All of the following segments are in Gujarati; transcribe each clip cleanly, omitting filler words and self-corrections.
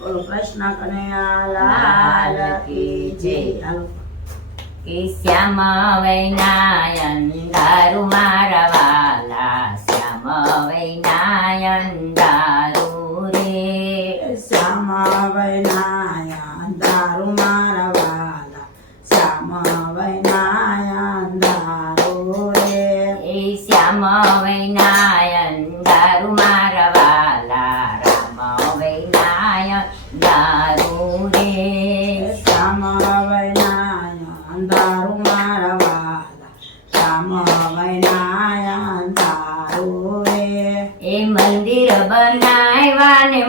બોલો કૃષ્ણ કનૈયા લાલ કી જય. હાલો. કે શ્યામ વૈનાયન દારૂ મારા વાલા, શ્યામ વૈનાયન દારૂ રે. શ્યામ વૈનાયન દારૂ મારા વાલા, શ્યામ વૈનાયન દારૂ રે. એ શ્યામ વૈનાયન દારૂ મારા વાલા, રામ વૈનાયન દારૂ રે. શ્યામ વૈનાયન દારૂ મારા વાલા, શ્યામ વૈનાયન દારૂ રે. એ મંદિર બનાવ્યા ને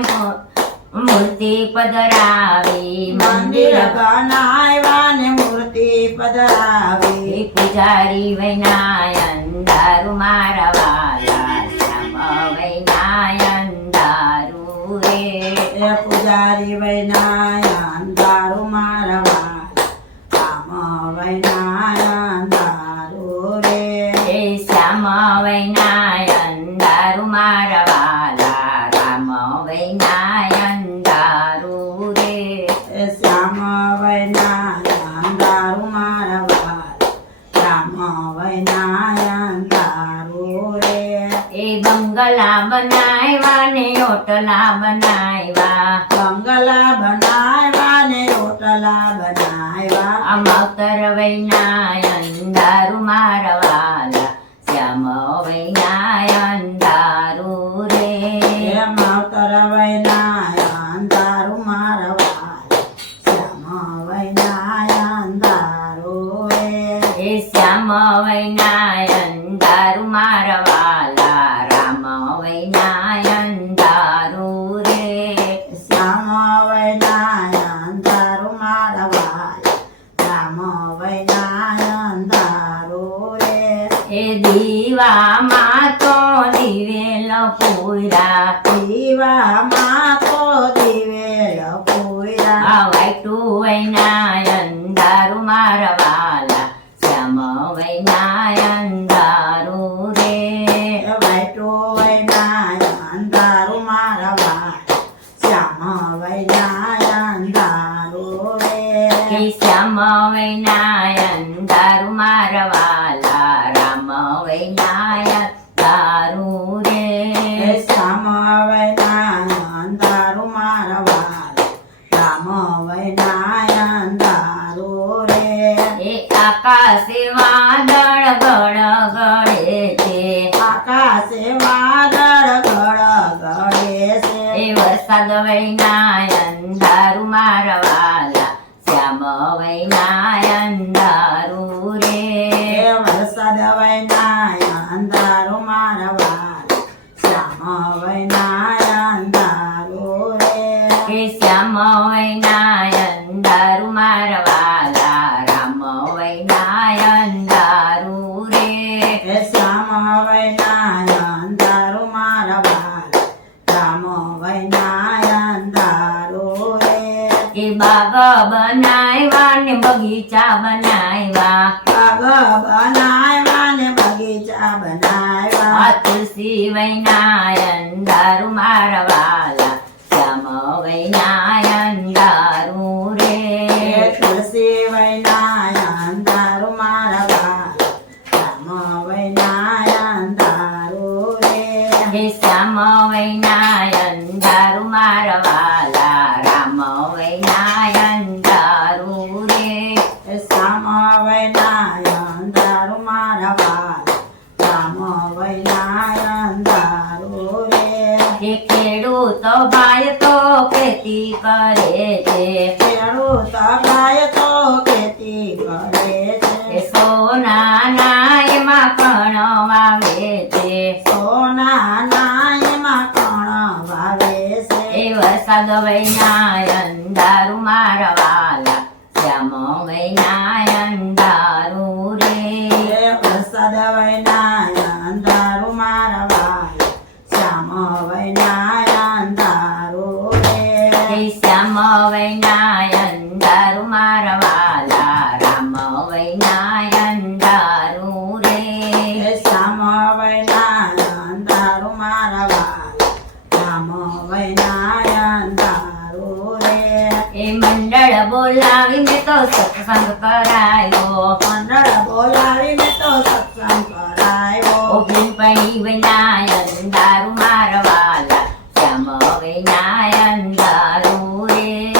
મૂર્તિ પધરાવી, મંદિર બનાવ્યા ને મૂર્તિ પધરાવી. એ પૂજારી વૈનાયન દારૂ મારા વાલા, શ્યામ વૈનાયન દારૂ રે. એ પૂજારી વૈનાયન દારૂ મારા વાલા, રામ વૈનાયન દારૂ રે. એ શ્યામ વૈનાયન દારૂ મારા વાલા, રામ વૈનાયન દારૂ રે. એ શ્યામ વૈનાયન દારૂ મારા વાલા, રામ વૈનાયન દારૂ રે. એ બંગલા બનાવ્યા ને ઓટલા બનાવ્યા, બંગલા બનાવ્યા ને ઓટલા બનાવ્યા. આ માવતર વૈનાયન દારૂ મારા વાલા, શ્યામ વૈનાયન દારૂ રે. એ માવતર વૈનાયન દારૂ મારા વાલા, શ્યામ વૈનાયન દારૂ રે. એ શ્યામ વૈનાયન દારૂ મારા વાલા, રામ વૈનાયન દારૂ રે. શ્યામ વૈનાયન દારૂ મારા વાલા, રામ વૈનાયન દારૂ રે. એ દીવામાં તો દિવેલ પૂરા, દીવામાં તો દિવેલ પૂરા. આ વાઈટું વૈનાયન દારૂ મારા વાલા, શ્યામ વૈનાયન દારૂ રે. એ વાઈટો વૈનાયન દારૂ મારા વાલા, શ્યામ વૈનાયન દારૂ રે. કે શ્યામ વૈનાયન દારૂ મારા વાલા, રામ વૈનાયન દારૂ રે. એ શ્યામ વૈનાયન દારૂ મારા વાલા, રામ વૈનાયન દારૂ રે. એ આકાશે વાદળ ગળગળે છે, આકાશે વાદળ ગળગળે છે. એ વરસાદ વૈનાયન દારૂ મારા વાલા, શ્યામ વૈનાયન દારૂ રે. એ વરસાદ વૈનાયન દારૂ મારા વાલા, શ્યામ વૈનાયન દારૂ રે. કે શ્યામ વૈનાયન દારૂ મારા વાલા, રામ વૈનાયન દારૂ રે. એ શ્યામ વૈનાયન દારૂ મારા વાલા, રામ વૈનાયન દારૂ રે. એ બાગ બનાવ્યા ને બગીચા બનાવ્યા, બાગ બનાવ્યા ને બગીચા બનાવ્યા. આ તુલસી વૈનાયન દારૂ મારા વાલા, શ્યામ વૈનાયન દારૂ રે. એ તુલસી વૈનાયન દારૂ મારા વાલા, રામ વૈનાયન દારૂ રે. હે શ્યામ વૈનાયન દારૂ મારા વાલા, રામ વૈનાયન દારૂ રે. એ શ્યામ વૈનાયન દારૂ મારા વાલા, રામ વૈનાયન દારૂ રે. હે ખેડૂત ભાઈ તો ખેતી કરે છે, ખેડૂત ભાઈ તો ખેતી કરે છે. એ સોનાના એમાં કણ વાવે છે, સોનાના એમાં કણ વાવે છે. એ વરસાદ વૈનાયન દારૂ મારા વાલા, શ્યામ વૈનાયન દારૂ રે. એ વરસાદ વૈનાયન દારૂ મારા વાલા, શ્યામ વૈનાયન દારૂ રે. હે શ્યામ વૈનાયન દારૂ મારા વાલા, રામ વૈનાયન દારૂ રે. એ શ્યામ વૈનાયન દારૂ મારા વાલા, રામ વૈનાયન દારૂ બોલાવી મેં તો સત્સંગ કરાયો મંડળ બોલાવીને તો સત્સંગ કરાયો ઓ ભીમપણી વિનાયન દારૂ મારવાલા શ્યામ વિનાયન દારૂ રે